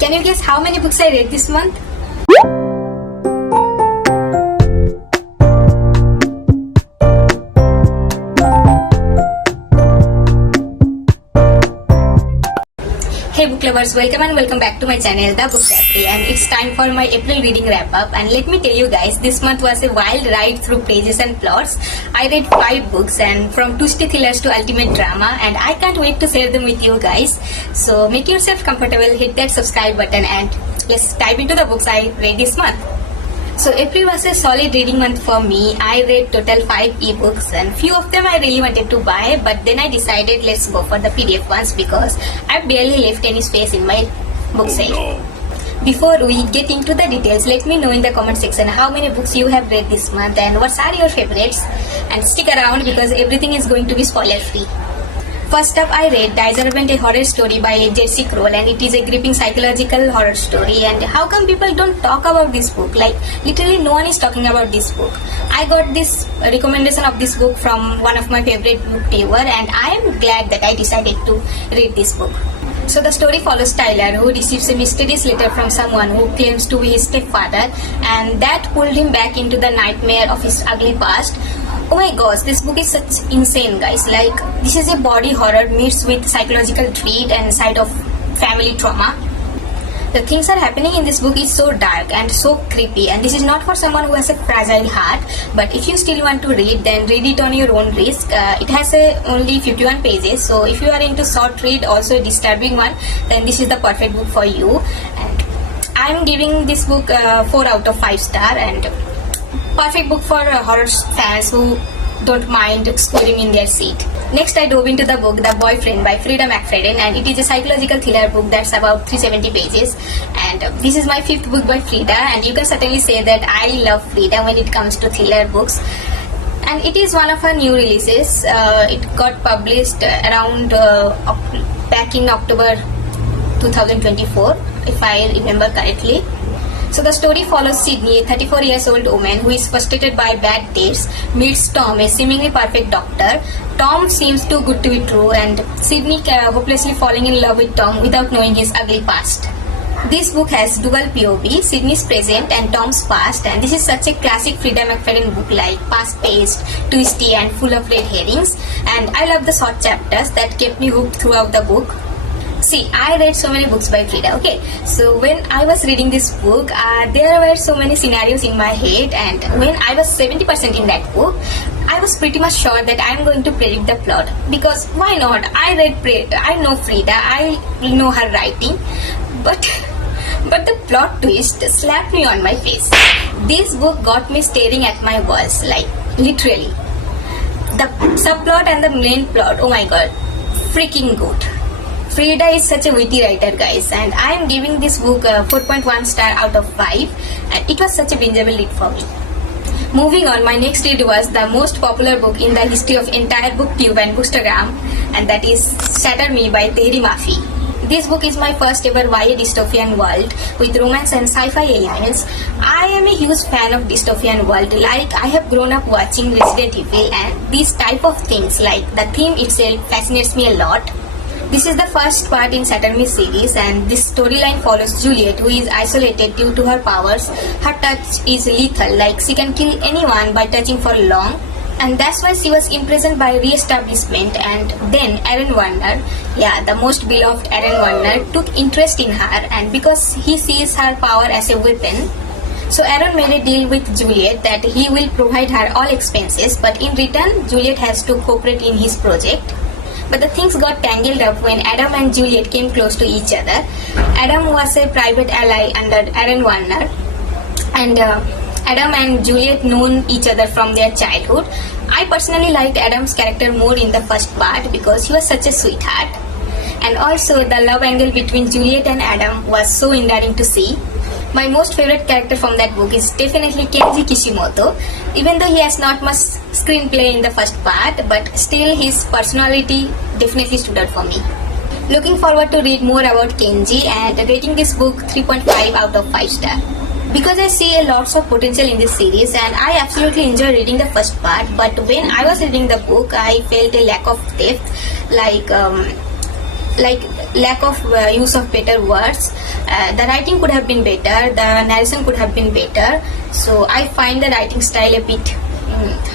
Can you guess how many books I read this month? Hey book lovers, welcome back to my channel The Book Diary, and it's time for my April reading wrap up. And let me tell you guys, this month was a wild ride through pages and plots. I read 5 books, and from twisty thrillers to ultimate drama, and I can't wait to share them with you guys. So make yourself comfortable, hit that subscribe button, and let's dive into the books I read this month. So April was a solid reading month for me. I read total 5 ebooks, and few of them I really wanted to buy, but then I decided let's go for the PDF ones because I barely left any space in my bookshelf. Before we get into the details, let me know in the comment section how many books you have read this month and what are your favorites, and stick around because everything is going to be spoiler free. First up, I read Disservemenr, a horror story by Krol, and it is a gripping psychological horror story. And how come people don't talk about this book? Like, literally no one is talking about this book. I got this recommendation of this book from one of my favorite booktuber, and I am glad that I decided to read this book. So the story follows Tyler, who receives a mysterious letter from someone who claims to be his stepfather, and that pulled him back into the nightmare of his ugly past. Oh my gosh, this book is such insane, guys. Like, this is a body horror mixed with psychological dread and side of family trauma. The things that are happening in this book is so dark and so creepy, and this is not for someone who has a fragile heart. But if you still want to read, then read it on your own risk. It has only 51 pages, so if you are into short read, also a disturbing one, then this is the perfect book for you. And I'm giving this book 4 out of 5 star, and perfect book for horror fans who don't mind squirming in their seat. Next, I dove into the book The Boyfriend by Freida McFadden, and it is a psychological thriller book that's about 370 pages. And this is my 5th book by Freida, and you can certainly say that I love Freida when it comes to thriller books. And it is one of her new releases. It got published around back in October 2024, if I remember correctly. So the story follows Sydney, a 34-year-old woman who is frustrated by bad dates, meets Tom, a seemingly perfect doctor. Tom seems too good to be true, and Sydney hopelessly falling in love with Tom without knowing his ugly past. This book has dual POV, Sydney's present and Tom's past, and this is such a classic Freida McFadden book, like fast-paced, twisty, and full of red herrings. And I love the short chapters that kept me hooked throughout the book. See, I read so many books by Freida, okay? So when I was reading this book, there were so many scenarios in my head, and when I was 70% in that book, I was pretty much sure that I am going to predict the plot. Because why not? I know Freida, I know her writing, but the plot twist slapped me on my face. This book got me staring at my walls, like literally. The subplot and the main plot, oh my god, freaking good. Freida is such a witty writer, guys, and I am giving this book 4.1 star out of 5, and it was such a bingeable read for me. Moving on, my next read was the most popular book in the history of entire booktube and bookstagram, and that is Shatter by Tehri Mafi. This book is my first ever YA dystopian world with romance and sci-fi elements. I am a huge fan of dystopian world. Like, I have grown up watching Resident Evil, and these type of things, like the theme itself, fascinates me a lot. This is the first part in Shatter series, and this storyline follows Juliet, who is isolated due to her powers. Her touch is lethal, like she can kill anyone by touching for long, and that's why she was imprisoned by re-establishment. And then Aaron Warner, the most beloved Aaron Warner, took interest in her, and because he sees her power as a weapon, so Aaron made a deal with Juliet that he will provide her all expenses, but in return, Juliet has to cooperate in his project. But the things got tangled up when Adam and Juliet came close to each other. Adam was a private ally under Aaron Warner, and Adam and Juliet known each other from their childhood. I personally liked Adam's character more in the first part because he was such a sweetheart. And also the love angle between Juliet and Adam was so endearing to see. My most favorite character from that book is definitely Kenji Kishimoto, even though he has not much screenplay in the first part, but still his personality definitely stood out for me. Looking forward to read more about Kenji, and rating this book 3.5 out of 5 star. Because I see a lots of potential in this series, and I absolutely enjoy reading the first part, but when I was reading the book, I felt a lack of depth, like lack of use of better words, The writing could have been better, the narration could have been better. So I find the writing style a bit,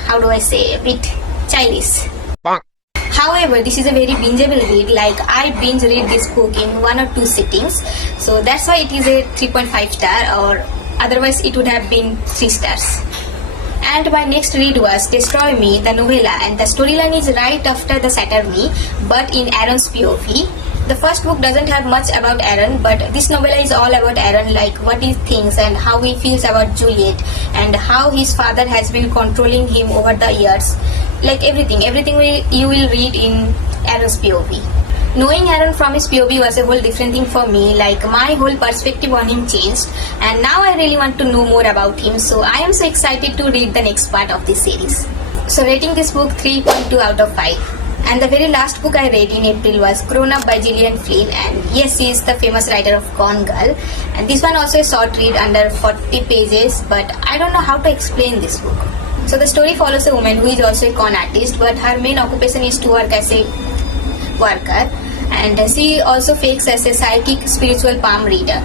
a bit childish. However, this is a very bingeable read. Like, I binge read this book in 1 or 2 sittings. So that's why it is a 3.5 star, or otherwise it would have been 3 stars. And my next read was Destroy Me, the novella, and the storyline is right after the Shatter Me, but in Aaron's POV. The first book doesn't have much about Aaron, but this novella is all about Aaron, like what he thinks and how he feels about Juliet, and how his father has been controlling him over the years. Like everything you will read in Aaron's POV. Knowing Aaron from his POV was a whole different thing for me. Like, my whole perspective on him changed, and now I really want to know more about him. So I am so excited to read the next part of this series. So rating this book 3.2 out of 5. And the very last book I read in April was Grown Up by Gillian, and yes, she is the famous writer of Gone Girl. And this one also a short read under 40 pages, but I don't know how to explain this book. So the story follows a woman who is also a con artist, but her main occupation is to work as a worker, and she also fakes as a psychic spiritual palm reader.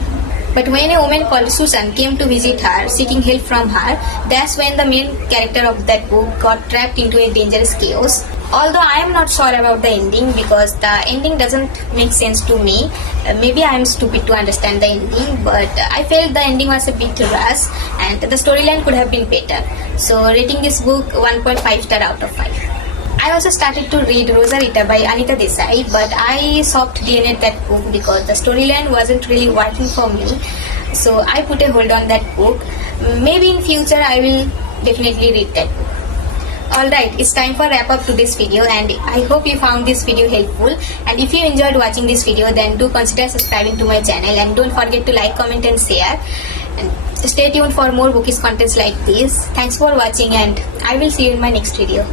But when a woman called Susan came to visit her, seeking help from her, that's when the main character of that book got trapped into a dangerous chaos. Although I am not sure about the ending, because the ending doesn't make sense to me. Maybe I am stupid to understand the ending, but I felt the ending was a bit rushed and the storyline could have been better. So rating this book 1.5 star out of 5. I also started to read Rosarita by Anita Desai, but I stopped DNF-ed that book because the storyline wasn't really working for me. So I put a hold on that book. Maybe in future I will definitely read that book. Alright, it's time for wrap up to this video, and I hope you found this video helpful. And if you enjoyed watching this video, then do consider subscribing to my channel, and don't forget to like, comment and share. And stay tuned for more bookish contents like this. Thanks for watching, and I will see you in my next video.